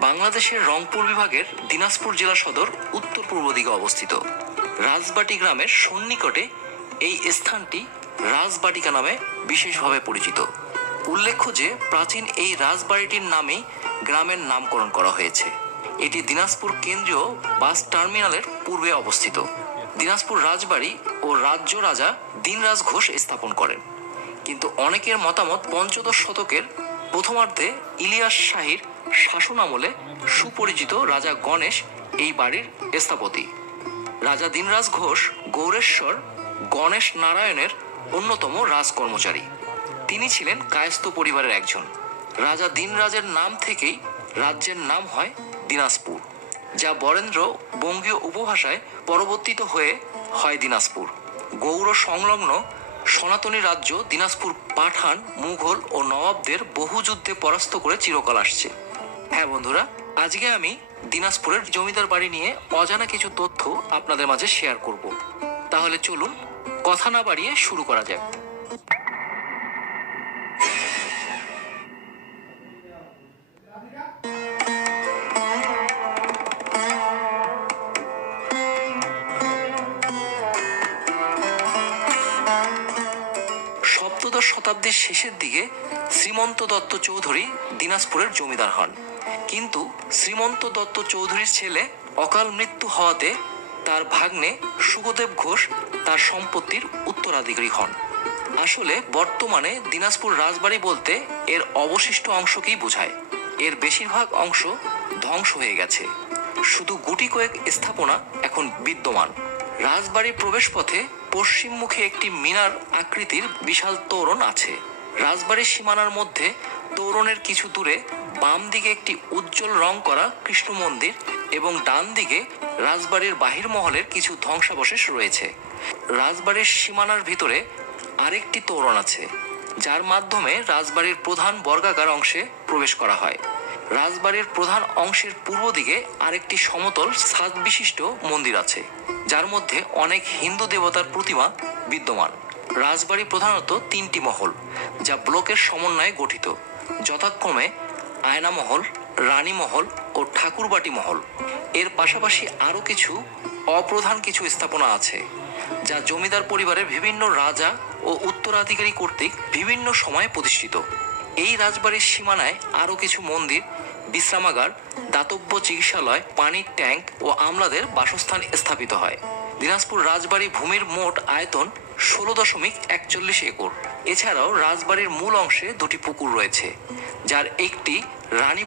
বাংলাদেশের রংপুর বিভাগের দিনাজপুর জেলা সদর উত্তর পূর্ব দিকে অবস্থিত। রাজবাটি গ্রামের সন্নিকটে এই স্থানটি রাজবাটিকা নামে বিশেষভাবে পরিচিত। উল্লেখ্য যে, প্রাচীন এই রাজবাড়িটির নামেই গ্রামের নামকরণ করা হয়েছে। এটি দিনাজপুর কেন্দ্রীয় বাস টার্মিনালের পূর্বে অবস্থিত। দিনাজপুর রাজবাড়ি ও রাজ্য রাজা দিনরাজ ঘোষ স্থাপন করেন। কিন্তু অনেকের মতামত পঞ্চদশ শতকের প্রথমার্ধে ইলিয়াস শাহীর শাসন আমলে সুপরিচিত রাজা গণেশ এই বাড়ির স্থাপতি। রাজা দিনরাজ ঘোষ গৌরেশ্বর গণেশ নারায়ণের অন্যতম রাজকর্মচারী তিনি ছিলেন কায়স্থ পরিবারের একজন। রাজা দিনরাজের নাম থেকেই রাজ্যের নাম হয় দিনাজপুর, যা বরেন্দ্র বঙ্গীয় উপভাষায় পরবর্তিত হয়ে হয় দিনাজপুর। গৌর সংলগ্ন সনাতনী রাজ্য দিনাজপুর পাঠান, মুঘল ও নবাবদের বহু যুদ্ধে পরাস্ত করে চিরকাল আসছে। হ্যাঁ বন্ধুরা, আজকে আমি দিনাজপুরের জমিদার বাড়ি নিয়ে অজানা কিছু তথ্য আপনাদের মাঝে শেয়ার করব। তাহলে চলুন, কথা না বাড়িয়ে শুরু করা যাক। সপ্তদশ শতাব্দীর শেষের দিকে শ্রীমন্ত দত্ত চৌধুরী দিনাজপুরের জমিদার হন। কিন্তু শ্রীমন্ত দত্ত চৌধুরীর ছেলে অকাল মৃত্যু হওয়াতে তার ভাগ্নে সুগদেব ঘোষ তার সম্পত্তির উত্তরাধিকারী হন। আসলে বর্তমানে দিনাজপুর রাজবাড়ি বলতে এর অবশিষ্ট অংশকেই বোঝায়। এর বেশিরভাগ অংশ ধ্বংস হয়ে গেছে। শুধু গুটি কয়েক স্থাপনা এখন বিদ্যমান। রাজবাড়ির প্রবেশপথে পশ্চিমমুখী একটি মিনার আকৃতির বিশাল তোরণ আছে। রাজবাড়ির সীমানার মধ্যে তোরণের কিছু দূরে বাম দিকে একটি উজ্জ্বল রং করা কৃষ্ণ মন্দির এবং ডান দিকে রাজবাড়ির বাহির মহলের কিছু ধ্বংসাবশেষ রয়েছে। রাজবাড়ির সীমানার ভিতরে আরেকটি তোরণ আছে, যার মাধ্যমে রাজবাড়ির প্রধান বর্গাকার অংশে প্রবেশ করা হয়। রাজবাড়ির প্রধান অংশের পূর্ব দিকে আরেকটি সমতল ছাদ বিশিষ্ট মন্দির আছে, যার মধ্যে অনেক হিন্দু দেবতার প্রতিমা বিদ্যমান। রাজবাড়ি প্রধানত তিনটি মহল, যা ব্লকের সমন্বয়ে গঠিত। যথাক্রমে আয়না মহল রানী মহল ও ঠাকুরবাটি মহল। এর পাশাপাশি আরও কিছু অপ্রধান কিছু স্থাপনা আছে, যা জমিদার পরিবারের বিভিন্ন রাজা ও উত্তরাধিকারী কর্তৃক বিভিন্ন সময়ে প্রতিষ্ঠিত। এই রাজবাড়ির সীমানায় আরও কিছু মন্দির, বিশ্রামাগার, দাতব্য চিকিৎসালয়, পানির ট্যাঙ্ক ও আমলাদের বাসস্থান স্থাপিত হয়। দিনাজপুর রাজবাড়ি ভূমির মোট আয়তন ষোলো দশমিক একচল্লিশ একর। এছাড়াও রাজবাড়ির মূল অংশে দুটি পুকুর রয়েছে, যার একটি রানী